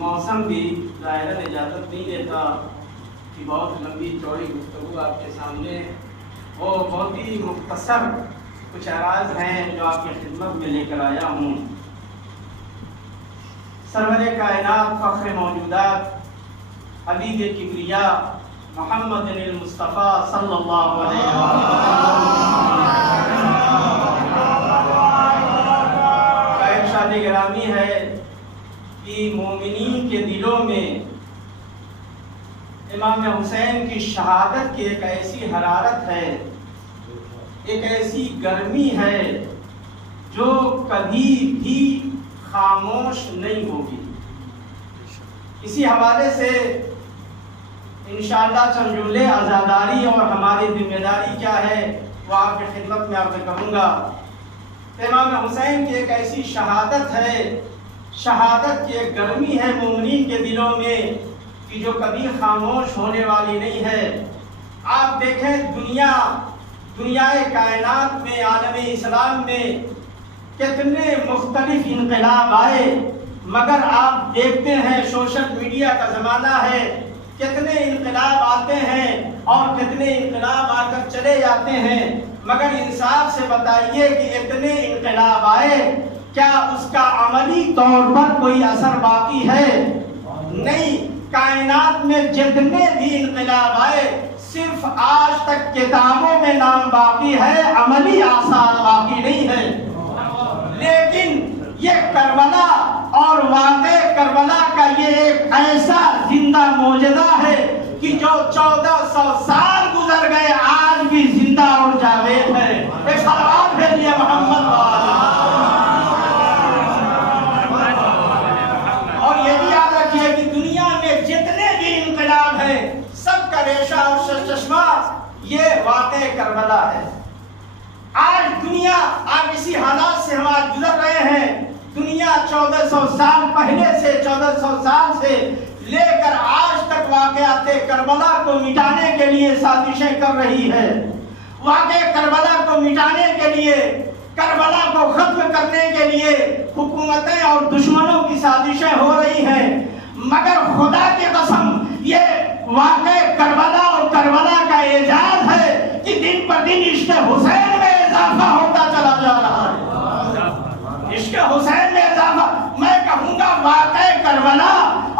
موسم بھی ظاہراً اجازت نہیں دیتا کہ بہت لمبی چوڑی گفتگو آپ کے سامنے وہ بہت ہی مختصر کچھ اعراض ہیں جو آپ کی خدمت میں لے کر آیا ہوں۔ سرور کائنات، فخر موجودات، حبیب کبریا محمد المصطفیٰ صلی اللہ علیہ وسلم کا ارشاد گرامی ہے کہ مومنین کے دلوں میں امام حسین کی شہادت کی ایک ایسی حرارت ہے، ایک ایسی گرمی ہے جو کبھی بھی خاموش نہیں ہوگی۔ اسی حوالے سے انشاءاللہ چند جملے عزاداری اور ہماری ذمہ داری کیا ہے وہ آپ کی خدمت میں عرض کروں گا۔ امام حسین کی ایک ایسی شہادت ہے، شہادت کی ایک گرمی ہے مومنین کے دلوں میں کہ جو کبھی خاموش ہونے والی نہیں ہے۔ آپ دیکھیں دنیائے کائنات میں، عالم اسلام میں کتنے مختلف انقلاب آئے، مگر آپ دیکھتے ہیں سوشل میڈیا کا زمانہ ہے، کتنے انقلاب آتے ہیں اور کتنے انقلاب آ کر چلے جاتے ہیں، مگر انصاف سے بتائیے کہ اتنے انقلاب آئے کیا اس کا عملی طور پر کوئی اثر باقی ہے؟ نہیں۔ کائنات میں جتنے بھی انقلاب آئے صرف آج تک کتابوں میں نام باقی ہے، عملی آثار باقی نہیں ہے۔ لیکن یہ کربلا اور واقع کربلا کا یہ ایک ایسا زندہ معجزہ ہے کہ جو 1400 سال گزر گئے آج بھی زندہ اور جاوید ہے۔ ایک صلوات بھیجیے محمد والا۔ اور یہ بھی یاد رکھیے کہ دنیا میں جتنے بھی انقلاب ہیں سب کا ریشہ اور چشمہ یہ واقع کربلا ہے۔ آج دنیا اسی حالات سے ہم آج گزر رہے ہیں۔ دنیا 1400 سال پہلے سے 1400 سال سے لے کر آج تک واقعات کربلا کو مٹانے کے لیے سازشیں کر رہی ہے۔ واقع کربلا کو مٹانے کے لیے، کربلا کو ختم کرنے کے لیے حکومتیں اور دشمنوں کی سازشیں ہو رہی ہیں، مگر خدا کی قسم یہ واقع کربلا اور کربلا کا اعجاز ہے کہ دن پر دن عشق حسین میں اضافہ ہوتا چلا جا رہا ہے۔ عشق حسین میں اضافہ، میں کہوں گا واقع کربلا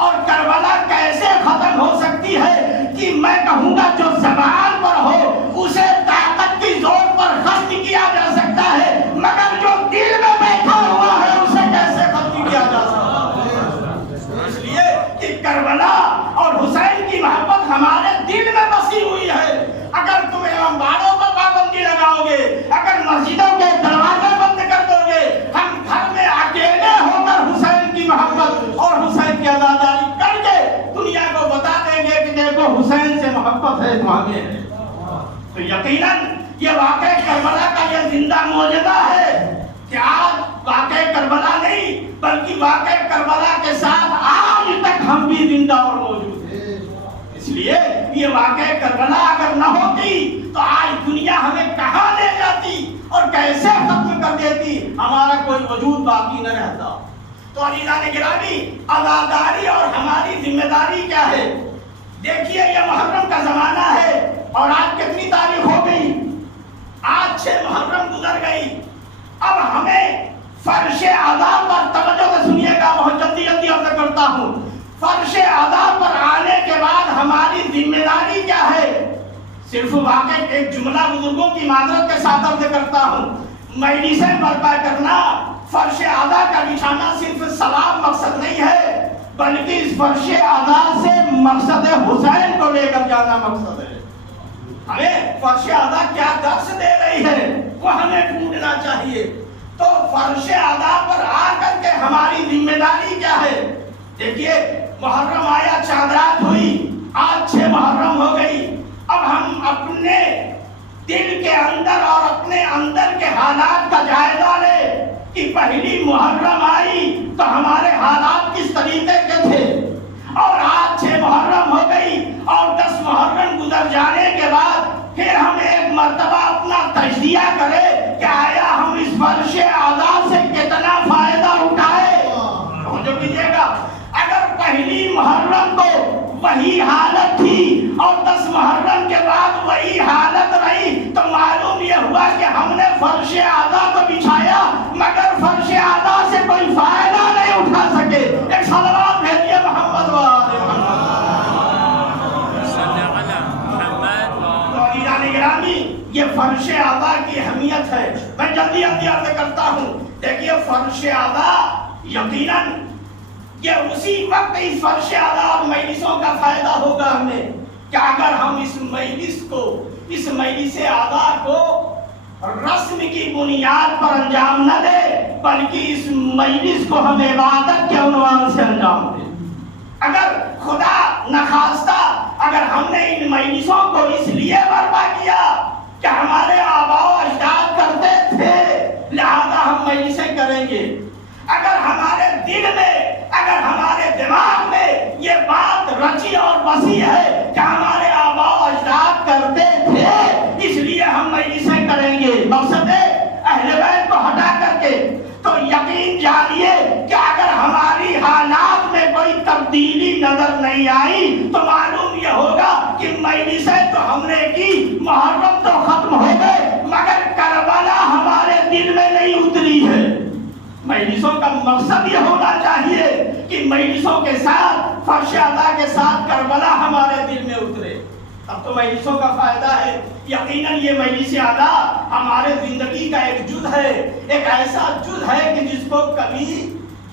اور کربلا کیسے ختم ہو سکتی ہے کہ میں کہوں گا جو زبان پر ہو اسے طاقت کی زور پر ختم کیا جا سکتا ہے، مگر جو دل میں بیٹھا ہوا ہے اسے کیسے ختم کیا جا سکتا ہے؟ اس لیے کہ کربلا اور حسین کی محبت ہمارے دل میں بسی ہوئی ہے۔ اگر تم امباروں پر پابندی لگاؤ گے، اگر مسجدوں کے دروازے بند کر دو گے، ہم گھر میں اکیلے ہو کر حسین کی محبت اور حسین کی عزاداری کر کے دنیا کو بتا دیں گے کہ دیکھو حسین سے محبت ہے تمہیں۔ تو یقیناً یہ واقع کربلا کا یہ زندہ معجزہ ہے کہ آج واقع کربلا نہیں بلکہ واقع کربلا کے ساتھ آج تک ہم بھی زندہ اور موجود ہیں۔ اس لیے یہ واقع کربلا اگر نہ ہوتی تو آج دنیا ہمیں کہاں لے جاتی اور کیسے ختم کر دیتی، ہمارا کوئی وجود باقی نہ رہتا۔ تو عزیزان گرامی، عزاداری اور ہماری ذمہ داری کیا ہے؟ دیکھیے یہ محرم کا زمانہ ہے اور آج کتنی تاریخ ہو گئی؟ آج 6 محرم گزر گئی۔ اب ہمیں فرش عذاب پر توجہ سے سنیے گا، بہت جلدی عرض کرتا ہوں۔ فرش عذاب پر آنے کے بعد ہماری ذمہ داری کیا ہے؟ صرف واقع ایک جملہ بزرگوں کی معذرت کے ساتھ عرض کرتا ہوں، مجلسیں برپا کرنا، فرش عذاب کا بچھانا صرف ثواب مقصد نہیں ہے، بلکہ اس فرش عذاب سے مقصد حسین کو لے کر جانا مقصد ہے۔ ہمیں فرش عذاب کیا درس دے رہی ہے وہ ہمیں ڈھونڈنا چاہیے۔ تو فرش عذاب پر آ کر کے ہماری ذمہ داری کیا ہے؟ دیکھیے محرم آیا، چاند رات ہوئی، آج 6 محرم ہو گئی۔ اب ہم اپنے دل کے اندر اور اپنے اندر کے حالات کا جائزہ لیں کہ پہلی محرم آئی تو ہمارے حالات کس طریقے کے تھے، اور آج 6 محرم ہو گئی اور 10 محرم گزر جانے کے بعد پھر ہم ایک مرتبہ اپنا تجزیہ کرے کہ آیا ہم اس فرش عذاب سے کتنا فائدہ اٹھائے۔ جو کیجیے گا، اگر پہلی وہی حالت تھی اور 10 محرم کے بعد وہی حالت رہی، تو معلوم یہ ہوا کہ ہم نے فرش اعلیٰ کو بچھایا مگر فرش اعلیٰ سے کوئی فائدہ نہیں اٹھا سکے۔ ایک صلوات بھیجیے محمد و آل محمد۔ گرامی، یہ فرش اعلیٰ کی اہمیت ہے۔ میں جلدی عرض کرتا ہوں، دیکھیے فرش اعلیٰ یقیناً یہ اسی وقت اس فرش اعلیٰ اور مجلسوں کا فائدہ ہوگا ہمیں کہ اگر ہم اس مجلس اعلیٰ کو رسم کی بنیاد پر انجام نہ دے بلکہ اس مجلس کو ہم عبادت کے عنوان سے انجام دیں۔ اگر خدا نخواستہ اگر ہم نے ان مجلسوں کو اس لیے برپا کیا کہ ہمارے آباء و اجداد کرتے تھے لہذا ہم مجلسیں کریں گے، اگر ہمارے دل میں اگر ہمارے دماغ میں یہ بات رچی اور بسی ہے کہ ہمارے آباء و اجداد کرتے تھے اس لیے ہم مجلسیں کریں گے، مقصد ہے اہل بیت کو ہٹا کر کے، تو یقین جانیے کہ اگر ہماری حالات میں کوئی تبدیلی نظر نہیں آئی تو معلوم یہ ہوگا کہ مجلسیں تو ہم نے کی، محرم تو ختم ہو گئے مگر کربلا ہمارے دل میں نہیں اتری ہے۔ مجلسوں کا مقصد یہ ہونا چاہیے کہ مجلسوں کے ساتھ فرش اعلیٰ کے ساتھ کربلا ہمارے دل میں اترے، اب تو مجلسوں کا فائدہ ہے۔ یقیناً یہ مجلس اعلیٰ ہمارے زندگی کا ایک جز ہے، ایک ایسا جز ہے کہ جس کو کبھی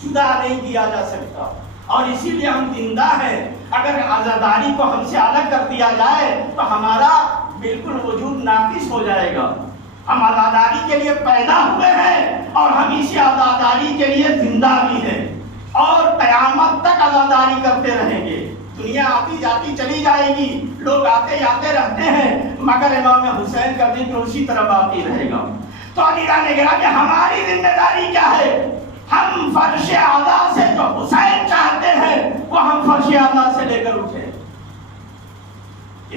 جدا نہیں کیا جا سکتا، اور اسی لیے ہم زندہ ہیں۔ اگر عزاداری کو ہم سے الگ کر دیا جائے تو ہمارا بالکل وجود ناقص ہو جائے گا۔ ہم عزاداری کے لیے پیدا ہوئے ہیں اور ہم اسی عزاداری کے لیے زندہ بھی ہیں اور قیامت تک عزاداری کرتے رہیں گے۔ دنیا آتی جاتی چلی جائے گی، لوگ آتے جاتے رہتے ہیں مگر امام حسین کا ذکر اسی طرح باقی رہے گا۔ تو عزیزان گرامی، ہماری ذمہ داری کیا ہے؟ ہم فرش اعلیٰ سے جو حسین چاہتے ہیں وہ ہم فرش اعلیٰ سے لے کر اٹھے،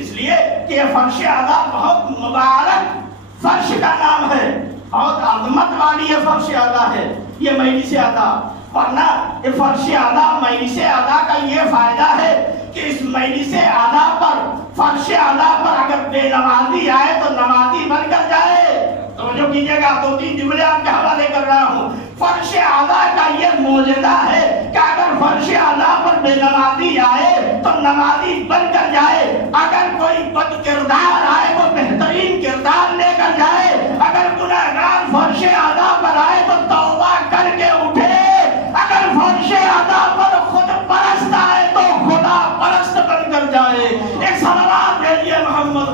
اس لیے کہ یہ فرش اعلیٰ بہت مبارک فرش کا نام ہے، بہت عظمت والی یہ فرش اعلیٰ ہے، یہ مجلس اعلیٰ۔ ورنہ یہ فرش اعلیٰ مجلس اعلیٰ کا یہ فائدہ ہے کہ اس مجلس اعلیٰ پر فرش اعلیٰ پر اگر بے نمازی آئے تو نمازی بن کر جائے۔ توجہ کیجیے گا، 2-3 جملے آپ کے حوالے کر رہا ہوں۔ فرش اعلیٰ کا یہ معجزہ ہے کہ اگر فرش اعلیٰ پر بے نمازی آئے تو نمازی بن کر جائے، اگر کوئی بد کردار آئے وہ بہترین کردار لے کر جائے، اگر گناہگار فرش اعلیٰ پر آئے تو توبہ کر کے اٹھے، اگر فرش اعلیٰ پر خود پرست آئے تو خدا پرست بن کر جائے۔ ایک صلوات بھیجیے محمد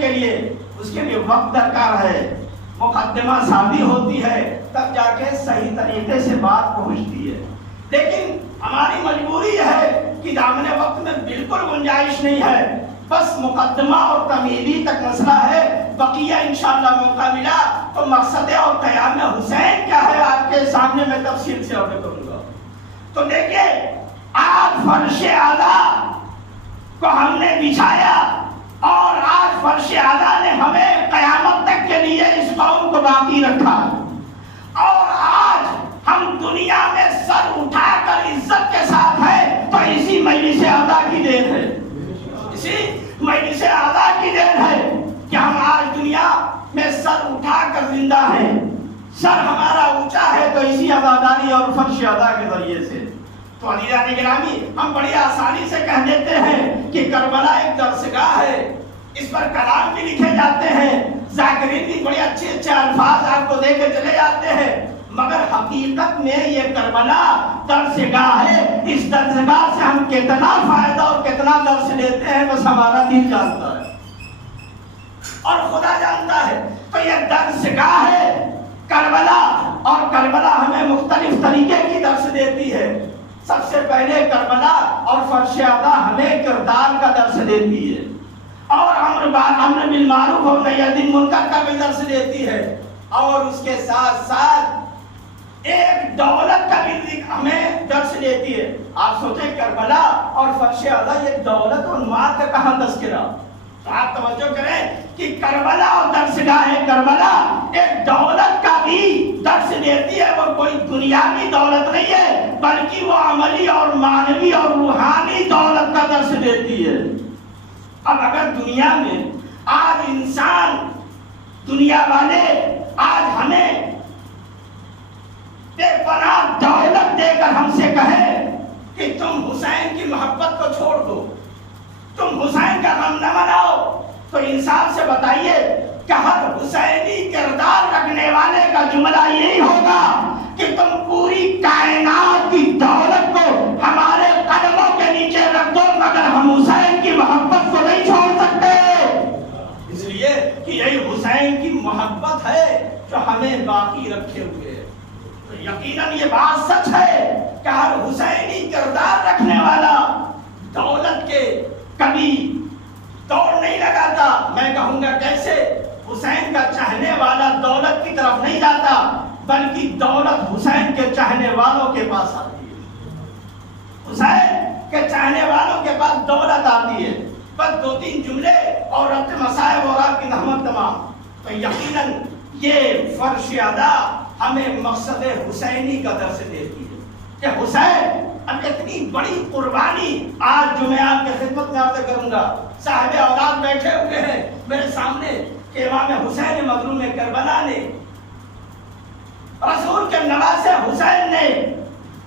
کے لیے اس کے لیے وقت درکار ہے، مقدمہ سازی ہوتی ہے، تب جا کے صحیح طریقے سے بات پہنچتی ہے۔ لیکن ہماری مجبوری یہ ہے کہ دامن وقت میں بالکل گنجائش نہیں ہے، بس مقدمہ اور تمیلی تک مسئلہ ہے، بقیہ انشاءاللہ موقع ملا تو مقصد اور قیام حسین کیا ہے آپ کے سامنے میں تفصیل سے عرض کروں گا۔ تو دیکھیے، آج فرش اعلیٰ کو ہم نے بچھایا اور آج فرش اعلیٰ نے ہمیں قیامت تک کے لیے اس قوم کو باقی رکھا، اور آج ہم دنیا میں سر اٹھا کر عزت کے ساتھ ہیں تو اسی مجلس اعلیٰ کی دین ہے، اسی مجلس اعلیٰ کی دین ہے کہ ہم آج دنیا میں سر اٹھا کر زندہ ہیں۔ سر ہمارا اونچا ہے تو اسی عزاداری اور فرش اعلیٰ کے ذریعے سے۔ تو عزیزان گرامی، ہم بڑی آسانی سے کہہ دیتے ہیں کہ کربلا ایک درسگاہ ہے، اس پر کلام بھی لکھے جاتے ہیں، ذاکرین بھی بڑے اچھے اچھے الفاظ آپ کو دے کے چلے جاتے ہیں، مگر حقیقت میں یہ کربلا درسگاہ ہے۔ اس درسگاہ سے ہم کتنا فائدہ اور کتنا درس لیتے ہیں بس ہمارا دل جانتا ہے اور خدا جانتا ہے۔ تو یہ درسگاہ ہے کربلا، اور کربلا ہمیں مختلف طریقے کی درس دیتی ہے۔ سب سے پہلے کربلا اور فرش اعلیٰ ہمیں کردار کا درس دیتی ہے، اور امر بالمعروف اور نہی عن المنکر کا بھی درس دیتی ہے، اور اس کے ساتھ ساتھ ایک دولت کا بھی ہمیں درس دیتی ہے. آپ سوچیں کربلا اور فرش اعلیٰ یہ دولت اور مال کا کہاں تذکرہ. تو آپ توجہ کریں کہ کربلا اور درسگاہ کربلا ایک دولت کا بھی درس دیتی ہے. وہ کوئی دنیاوی دولت نہیں ہے بلکہ وہ عملی اور معنوی اور روحانی دولت کا درس دیتی ہے. اب اگر دنیا میں آج انسان دنیا والے آج ہمیں بے پناہ دولت دے کر ہم سے کہے کہ تم حسین کی محبت کو چھوڑ دو, تم حسین کا غم نہ مناؤ, تو انصاف سے بتائیے کہ ہر حسینی کردار رکھنے والے کا جملہ یہی ہوگا کہ تم پوری کائنات کی دولت کو ہمارے قدموں کے نیچے رکھ دو مگر ہم حسین کی محبت کو نہیں چھوڑ سکتے. اس لیے کہ یہی حسین کی محبت ہے جو ہمیں باقی رکھے ہوئے ہے. تو یقیناً یہ بات سچ ہے کہ ہر حسینی کردار رکھنے والا دولت کے کبھی دوڑ نہیں لگاتا. میں کہوں گا کیسے؟ حسین کا چاہنے والا دولت کی طرف نہیں جاتا بلکہ دولت حسین کے چاہنے والوں کے پاس آتی ہے. حسین کے چاہنے والوں کے پاس دولت آتی ہے. بس دو تین جملے اور ربط مسائب اور آپ کی رحمت تمام. تو یقیناً یہ فرش ادا ہمیں مقصد حسینی کا درس دیتی ہے کہ حسین اب اتنی بڑی قربانی آج جو میں آپ کے خدمت میں عرض کروں گا. صاحب اولاد بیٹھے ہوئے ہیں میرے سامنے کہ امام حسین مظلوم کربلا نے رسول کے نواسے حسین نے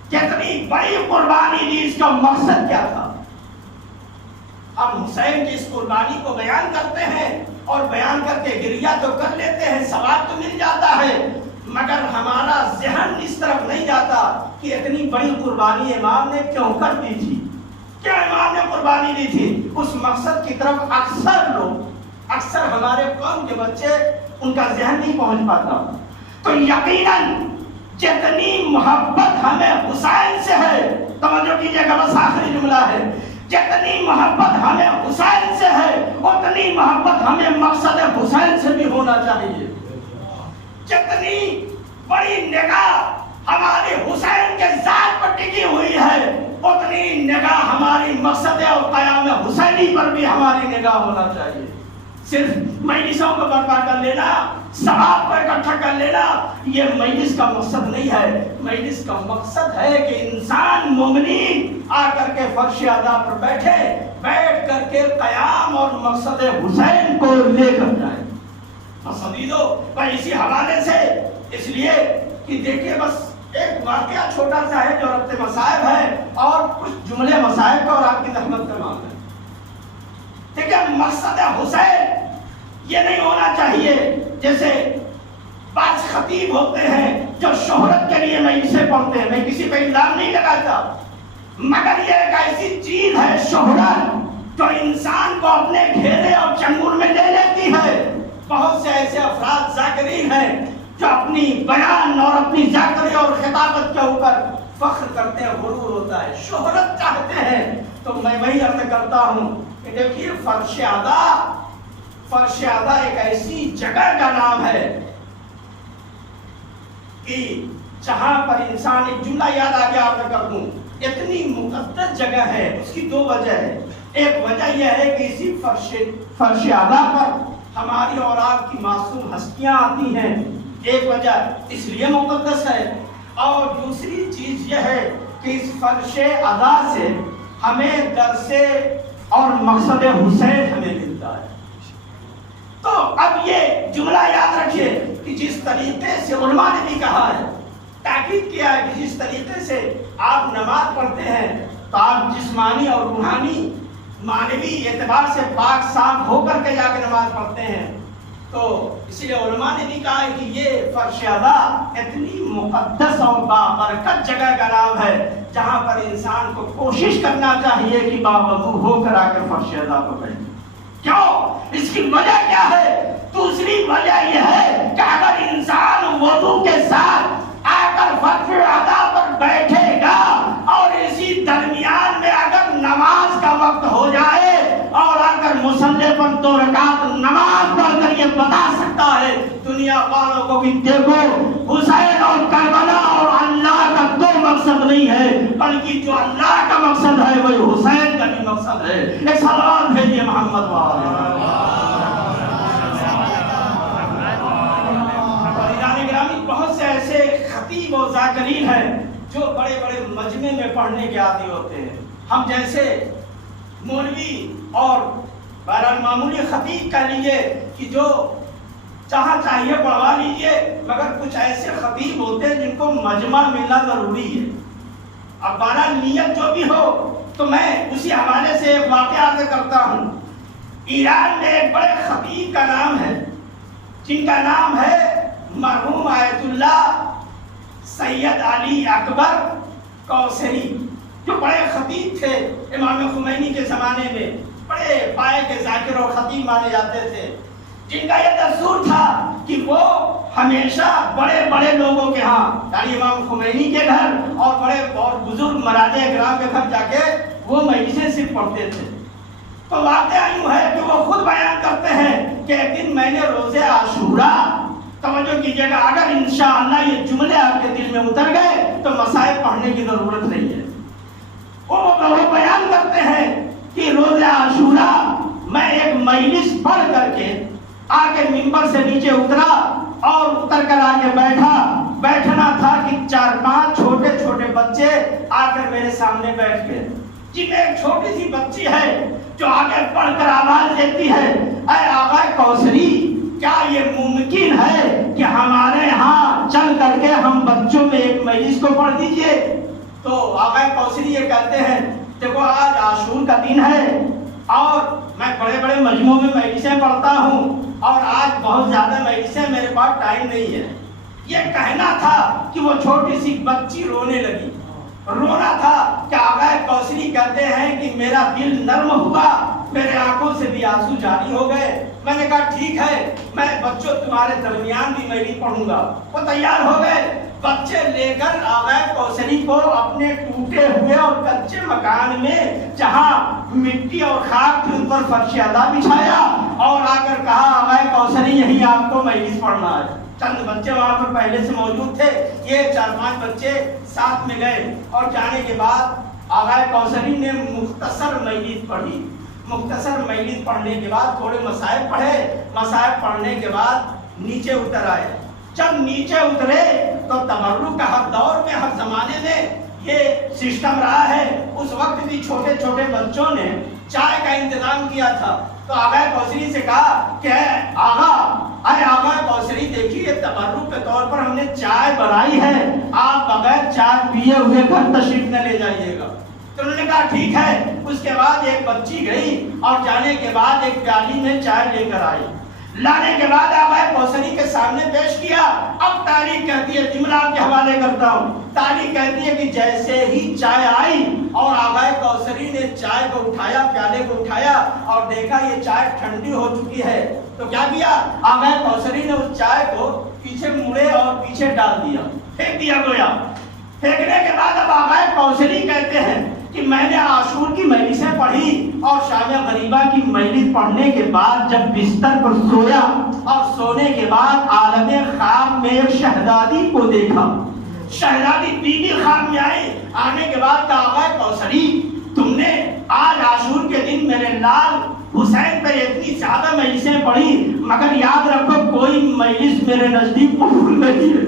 کتنی بڑی قربانی دی. اس کا مقصد کیا تھا؟ ہم حسین کی اس قربانی کو بیان کرتے ہیں اور بیان کر کے گریہ تو کر لیتے ہیں, ثواب تو مل جاتا ہے, مگر ہمارا ذہن اس طرف نہیں جاتا کہ اتنی بڑی قربانی امام نے کیوں کر دی تھی, کیا امام نے قربانی دی تھی. اس مقصد کی طرف اکثر ہمارے قوم کے بچے ان کا ذہن نہیں پہنچ پاتا. تو یقیناً جتنی محبت ہمیں حسین سے ہے, توجہ کیجئے گا بس آخری جملہ ہے, جتنی محبت ہمیں حسین سے ہے اتنی محبت ہمیں مقصد حسین سے بھی ہونا چاہیے. جتنی بڑی نگاہ ہماری حسین کے ذات پر ٹکی ہوئی ہے اتنی نگاہ ہماری مقصد اور قیام حسینی پر بھی ہماری نگاہ ہونا چاہیے. صرف مجلسوں کو برپا کر لینا, ثواب کو اکٹھا کر لینا, یہ مجلس کا مقصد نہیں ہے. مجلس کا مقصد ہے کہ انسان مومنین آ کر کے فرش ادا پر بیٹھ کر کے قیام اور مقصد حسین کو لے کر جائے. مقصدیدو بھائی اسی حوالے سے اس لیے کہ دیکھیے بس ایک واقعہ چھوٹا سا ہے جو ربط مصائب ہے اور کچھ جملے مصائب کا اور آپ کی رحمت کا معاملہ ہے. ٹھیک ہے, مقصد حسین یہ نہیں ہونا چاہیے جیسے بعض خطیب ہوتے ہیں جو شہرت کے لیے مجلسیں پڑھتے ہیں. میں کسی پہ الزام نہیں لگاتا مگر یہ ایک ایسی چیز ہے شہرت جو انسان کو اپنے گھیرے اور چنگل میں لے لیتی ہے. بہت سے ایسے افراد ذاکرین ہیں جو اپنی بیان اور اپنی ذاکری اور خطابت کے اوپر فخر کرتے ہیں, غرور ہوتا ہے, شہرت چاہتے ہیں. تو میں وہی عرض کرتا ہوں کہ دیکھیے فرش ادا ایک ایسی جگہ کا نام ہے کہ جہاں پر انسان, ایک جملہ یاد آ گیا عرض کر دوں, اتنی مقدس جگہ ہے. اس کی دو وجہ ہے. ایک وجہ یہ ہے کہ اسی فرش ادا پر ہماری اور آپ کی معصوم ہستیاں آتی ہیں, ایک وجہ اس لیے مقدس ہے. اور دوسری چیز یہ ہے کہ اس فرش ادا سے ہمیں درس اور مقصد حسین ہمیں ملتا ہے. تو اب یہ جملہ یاد رکھیے کہ جس طریقے سے علماء نے بھی کہا ہے, تاکید کیا ہے کہ جس طریقے سے آپ نماز پڑھتے ہیں تو آپ جسمانی اور روحانی معنوی اعتبار سے پاک صاف ہو کر کے جا کے نماز پڑھتے ہیں. تو اسی لیے علماء نے بھی کہا ہے کہ یہ فرش ادا اتنی مقدس اور بابرکت جگہ کا نام ہے جہاں پر انسان کو کوشش کرنا چاہیے کہ باوضو ہو کر آ کر فرش ادا کو بیٹھے. کیوں؟ اس کی وجہ کیا ہے؟ دوسری وجہ یہ ہے کہ اگر انسان وضو کے ساتھ آ کر فرش ادا پر بیٹھے گا اور اسی درمیان میں اگر نماز کا وقت ہو جائے اور اگر مصلی پر 2 رکعت نماز پڑھ کر یہ بتا سکتا ہے دنیا والوں کو کہ دیکھو حسین اور کربلا اور مقصد نہیں ہے، بلکہ جو اللہ کا مقصد ہے وہی حسین کا بھی مقصد ہے۔ ایک سلام بھیجیے محمد والے۔ بہت سے ایسے خطیب و ذاکرین ہیں جو بڑے بڑے مجمع میں پڑھنے کے عادی ہوتے ہیں۔ ہم جیسے مولوی اور بہرحال معمولی خطیب کہہ لیجیے کہ جو جہاں چاہیے پڑھوا لیجیے، مگر کچھ ایسے خطیب ہوتے ہیں جن کو مجمع ملنا ضروری ہے۔ اب بہرحال نیت جو بھی ہو تو میں اسی حوالے سے ایک واقعہ عرض کرتا ہوں۔ ایران میں ایک بڑے خطیب کا نام ہے جن کا نام ہے مرحوم آیت اللہ سید علی اکبر کوثری، جو بڑے خطیب تھے امام خمینی کے زمانے میں، بڑے پائے کے ذاکر اور خطیب مانے جاتے تھے، جن کا یہ دستور تھا کہ وہ ہمیشہ بڑے بڑے لوگوں کے ہاں، یعنی امام خمینی کے گھر اور بڑے اور بزرگ مراجع اکرام کے گھر جا کے وہ مجلسیں صرف پڑھتے تھے۔ تو واقعہ یوں ہے کہ وہ خود بیان کرتے ہیں کہ ایک دن میں نے روزے عاشورہ، توجہ کیجیے گا، اگر انشاءاللہ یہ جملے آپ کے دل میں اتر گئے تو مسائل پڑھنے کی ضرورت نہیں ہے۔ وہ بیان کرتے ہیں کہ روزہ عاشورہ میں ایک مجلس پڑھ کر کے آ کے ممبر سے نیچے اترا اور اتر کر آ کے بیٹھنا تھا کہ 4-5 چھوٹے چھوٹے بچے آ کر میرے سامنے بیٹھ گئے، جن میں ایک چھوٹی سی بچی ہے جو آگے پڑھ کر آواز دیتی ہے، اے آغا کوثری، کیا یہ ممکن ہے کہ ہمارے ہاں چل کر کے ہم بچوں میں ایک مجلس کو پڑھ دیجئے؟ تو آغا کوثری یہ کہتے ہیں، دیکھو آج عاشور کا دن ہے اور میں بڑے بڑے مجموعوں میں مجلسیں پڑھتا ہوں اور آج بہت زیادہ مجلسیں میرے پاس ٹائم نہیں ہے۔ یہ کہنا تھا کہ وہ چھوٹی سی بچی رونے لگی، رونا تھا کہ آغا کوثری کہتے ہیں کہ میرا دل نرم ہوا، میرے آنکھوں سے بھی آنسو جاری ہو گئے۔ میں نے کہا ٹھیک ہے، میں بچوں تمہارے درمیان بھی میں نہیں پڑھوں گا۔ وہ تیار ہو گئے، بچے لے کر آغا کوثری کو اپنے ٹوٹے ہوئے اور کچے مکان میں جہاں مٹی اور خاک تھی ان پر فرش ادا بچھایا اور آ کر کہا آغا کوثری یہی آپ کو مجلس پڑھنا ہے۔ چند بچے وہاں پر پہلے سے موجود تھے، یہ 4-5 بچے ساتھ میں گئے اور جانے کے بعد آغا کوثری نے مختصر مجلس پڑھی۔ مختصر مجلس پڑھنے کے بعد تھوڑے مسائل پڑھے، مسائل پڑھنے کے بعد نیچے اتر آئے۔ جب نیچے اترے تو تبرک کا ہر دور میں، ہر زمانے میں یہ سسٹم رہا ہے، اس وقت بھی چھوٹے چھوٹے بچوں نے چائے کا انتظام کیا تھا۔ تو آغا کوثری سے کہا کہ اے آغا کوثری، دیکھیے تبرک کے طور پر ہم نے چائے بنائی ہے، آپ بغیر چائے پیے ہوئے گھر تشریف نہ لے جائیے گا۔ تو انہوں نے کہا ٹھیک ہے۔ اس کے بعد ایک بچی گئی اور جانے کے بعد ایک پیالی میں چائے لے کر آئی، لانے کے بعد آغا کوثری کے سامنے پیش کیا۔ اب تاریخ کہتی ہے، جملہ آپ کے حوالے کرتا ہوں، تاریخ کہتی ہے کہ جیسے ہی چائے آئی اور آغا کوثری نے چائے کو اٹھایا، پیالے کو اٹھایا اور دیکھا یہ چائے ٹھنڈی ہو چکی ہے، تو کیا کیا؟ آغا کوثری نے اس چائے کو پیچھے مڑے اور پیچھے ڈال دیا، پھینک دیا گویا۔ پھینکنے کے بعد اب آغا کوثری کہتے ہیں کہ میں نے عاشور کی مجلسیں پڑھی اور شام غریبہ کی مجلس پڑھنے کے بعد جب بستر پر سویا اور سونے کے بعد عالم خواب میں ایک شہزادی کو دیکھا۔ شہزادی بی بی خواب میں آئی، آنے کے بعد کہا آغا کوثری، تم نے آج عاشور کے دن میرے لال حسین پر اتنی زیادہ مجلسیں پڑھی، مگر یاد رکھو کوئی مجلس میرے نزدیک قبول نہیں ہے،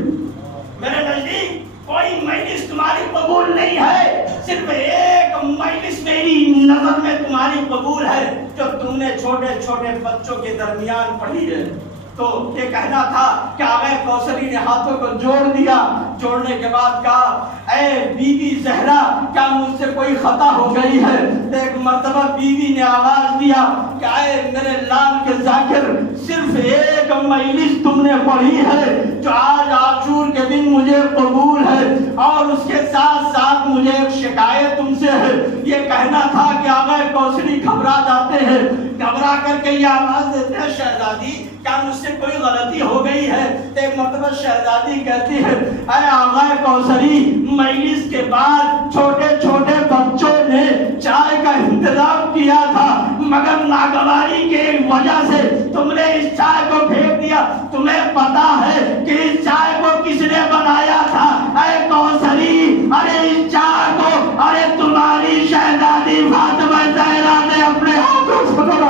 میرے نزدیک کوئی مجلس تمہاری قبول نہیں ہے، صرف ایک مجلس میری نظر میں تمہاری قبول ہے جو تم نے چھوٹے چھوٹے بچوں کے درمیان پڑھی ہے۔ تو یہ کہنا تھا کہ آغا کوثری نے ہاتھوں کو جوڑ دیا، جوڑنے کے بعد کہا اے بی بی زہرا، کیا مجھ سے کوئی خطا ہو گئی ہے؟ ایک مرتبہ بیوی نے آواز دیا کہ اے میرے لال کے ذاکر، صرف ایک مجلس تم نے پڑھی ہے جو آج عاشور کے دن مجھے قبول ہے، اور اس کے ساتھ ساتھ مجھے ایک شکایت تم سے ہے۔ یہ کہنا تھا کہ آغا کوثری گھبرا جاتے ہیں، گھبرا کر کے یہ آواز دیتے ہیں شہزادی کیا مجھ سے کوئی غلطی ہو گئی ہے؟ ایک مرتبہ شہزادی کہتی ہے اے آغا کوثری مجلس کے بعد چھوٹے چھوٹے بچوں نے چائے کا انتظام کیا تھا مگر ناگواری کی وجہ سے تم نے اس چائے کو پھینک دیا. تمہیں پتا ہے کہ اس چائے کو کس نے بنایا تھا؟ اے کوثری ارے اس چائے کو ارے تمہاری شہزادی فاطمہ زہرا نے اپنے ہاتھوں سے بنایا.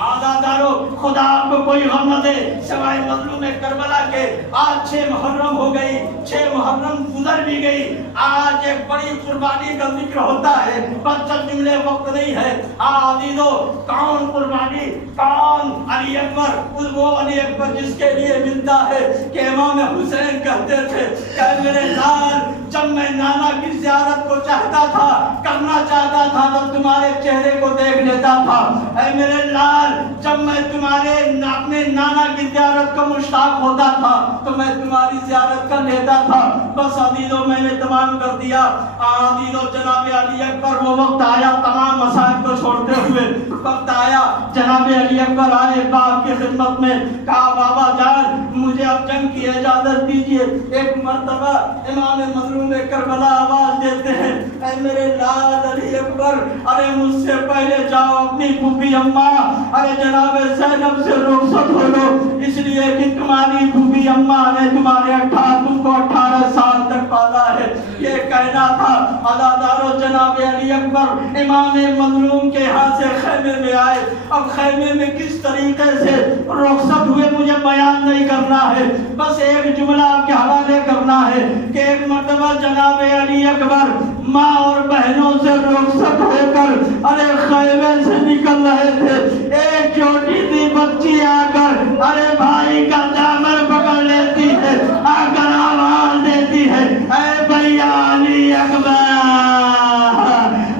آزادارو خدا آپ کو کوئی غم نہ دے سوائے مظلوم کربلا کے. آج 6 محرم ہو گئی, 6 محرم گزر بھی گئی. آج ایک بڑی قربانی کا ذکر ہوتا ہے پر چند جملے وقت نہیں ہے. عزیزو کون قربانی, کون علی اکبر, وہ علی اکبر جس کے لیے ملتا ہے کہ امام حسین کہتے تھے کہ میرے لال جب میں نانا کی زیارت کو چاہتا تھا کرنا چاہتا تھا تو تمہارے چہرے کو دیکھ لیتا تھا. اے میرے لال جب میں تمہارے اپنے نانا کی زیارت کو مشتاق ہوتا تھا تو میں تمہاری زیارت کر لیتا تھا. بس عزیزو میں نے تمام کر دیا. عزیزو جناب علی اکبر وہ وقت آیا تمام مسائل کو چھوڑتے ہوئے وقت آیا. جناب علی اکبر آئے باپ کی خدمت میں کہا بابا جان مجھے اب جنگ کی اجازت دیجیے. ایک مرتبہ امام مظلوم کربلا آواز دیتے ہیں اے میرے لال علی اکبر ارے مجھ سے پہلے جاؤ اپنی پھوپھی اماں ارے جناب زینب سے رخصت ہو لو اس لیے کہ تمہاری پھوپھی اماں نے تم کو 18 سال تک پالا ہے. یہ کہنا تھا. عزادارو جناب علی اکبر امام مظلوم کے ہاں سے خیمے میں آئے. اب خیمے میں کس طریقے سے رخصت ہوئے مجھے بیان نہیں کرنا ہے, بس ایک جملہ آپ کے حوالے کرنا ہے کہ ایک مرتبہ جناب علی اکبر ماں اور بہنوں سے رخصت ہو کر ارے خیمے سے نکل رہے تھے. ایک چھوٹی سی بچی آ کر ارے بھائی کا دامن پکڑ لیتی ہے, آ کر آواز دیتی ہے اے بھیا علی اکبر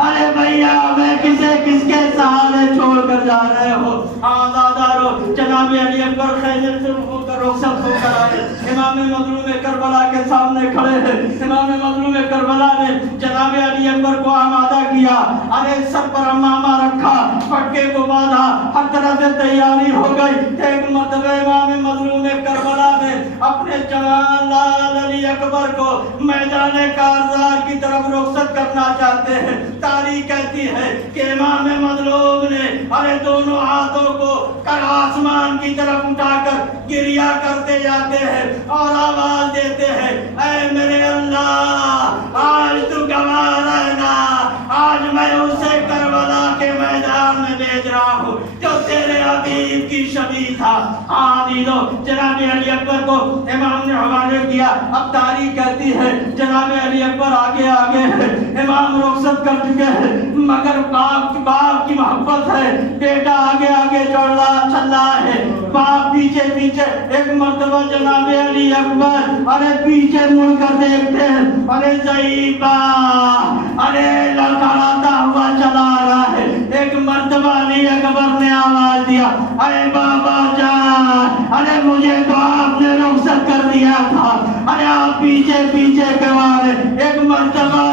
ارے بھیا میں کس کے سہارے چھوڑ کر جا رہے ہو. آزادارو جناب علی اکبر خیمے سے رخصت ہو کر آئے. امام مظلوم کربلا کے سامنے کھڑے ہیں. امام مظلوم کربلا نے جناب علی اکبر کو آمادہ کیا. ارے سر پر امامہ رکھا, پٹکے کو باندھا, ہر طرح سے تیاری ہو گئی. ایک مرتبہ امام مظلوم کربلا نے اپنے جوان لال علی اکبر کو میدان کارزار کی طرف رخصت کرنا چاہتے ہیں. تاریخ کہتی ہے کہ امام مظلوم نے ارے دونوں ہاتھوں کو کر آسمان کی طرف اٹھا کر گریا کرتے جاتے ہیں اور آواز دیتے ہیں اے میرے اللہ آج تو گواہ رہنا, آج میں اسے کربلا کے میدان میں بھیج رہا ہوں جو تیرے حبیب کی شبیہ تھا. عزیزو جناب علی اکبر کو امام نے حوالے کیا. اب تاریخ کہتی ہے جناب علی اکبر آگے ہے, امام رخصت کر چکے ہیں مگر باپ کی محبت ہے. بیٹا آگے چل رہا ہے, باپ پیچھے. ایک مرتبہ جناب علی اکبر ارے پیچھے مڑ کر دیکھتے ہیں ارے ضعیفہ ارے لڑکڑاتا ہوا چلا رہا ہے. ایک مرتبہ علی اکبر نے آواز دیا ارے بابا جان ارے مجھے تو آپ نے رخصت کر دیا تھا, ارے آپ پیچھے کیوں آ رہے. ایک مرتبہ